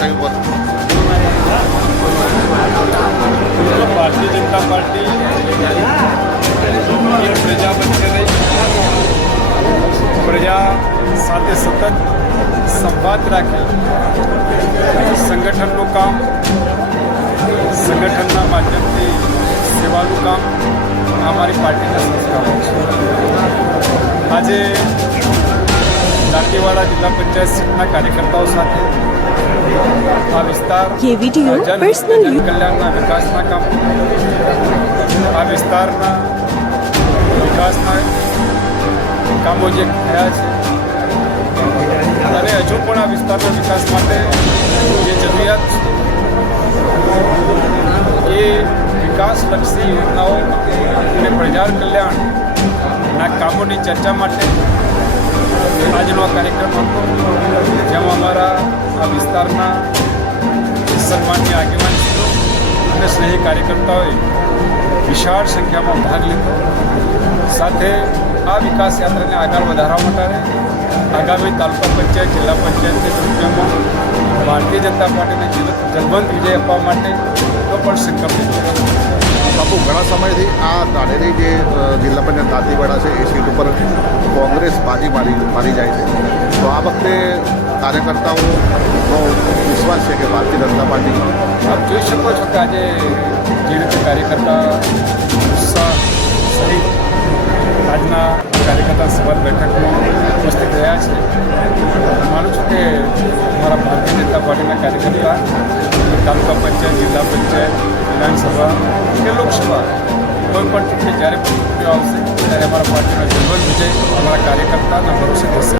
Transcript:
વિષય ઉપર? ભારતીય જનતા પાર્ટી એક પ્રજા બનતી રહી, પ્રજા સાથે સતત સંવાદ રાખે, સંગઠનનું કામ, સંગઠનના માધ્યમથી સેવાનું કામ અમારી પાર્ટીના સંસ્કારો છે. આજે દાંતીવાડા જિલ્લા પંચાયત સીટના કાર્યકર્તાઓ સાથે આ વિસ્તાર ये वीडियो पर्सनल કલ્યાણના વિકાસના કામ, આ વિસ્તારના વિકાસના કામો જે થયા છે અને હજુ પણ આ વિસ્તારના વિકાસ માટે જે જરૂરિયાત છે એ વિકાસલક્ષી યોજનાઓ અને પ્રજા કલ્યાણના કામોની ચર્ચા માટે આજનો આ કાર્યક્રમ હતો, જેમાં અમારા આ વિસ્તારના સન્માનની આગેવાનીઓ અને સ્નેહી કાર્યકર્તાઓએ વિશાળ સંખ્યામાં ભાગ લીધો. સાથે આ વિકાસ યાત્રાને આગળ વધારવા માટે આગામી તાલુકા પંચાયત, જિલ્લા પંચાયતની ચૂંટણીઓમાં ભારતીય જનતા પાર્ટીને જલવંત વિજય આપવા માટે પણ સંકલ્પ લીધો. બાપુ, ઘણા સમયથી આ ધાનેરી જે જિલ્લા પંચાયત દાંતીવાડા છે એ સીટ ઉપર કોંગ્રેસ બાજી મારી જાય છે, તો આ વખતે કાર્યકર્તાઓનો વિશ્વાસ છે કે ભારતીય જનતા પાર્ટી? આપ જોઈ શકો છો કે આજે જે રીતે કાર્યકર્તા ઉત્સાહ સહિત આજના કાર્યકર્તા સભા બેઠકમાં ઉપસ્થિત રહ્યા છે, માનું છું કે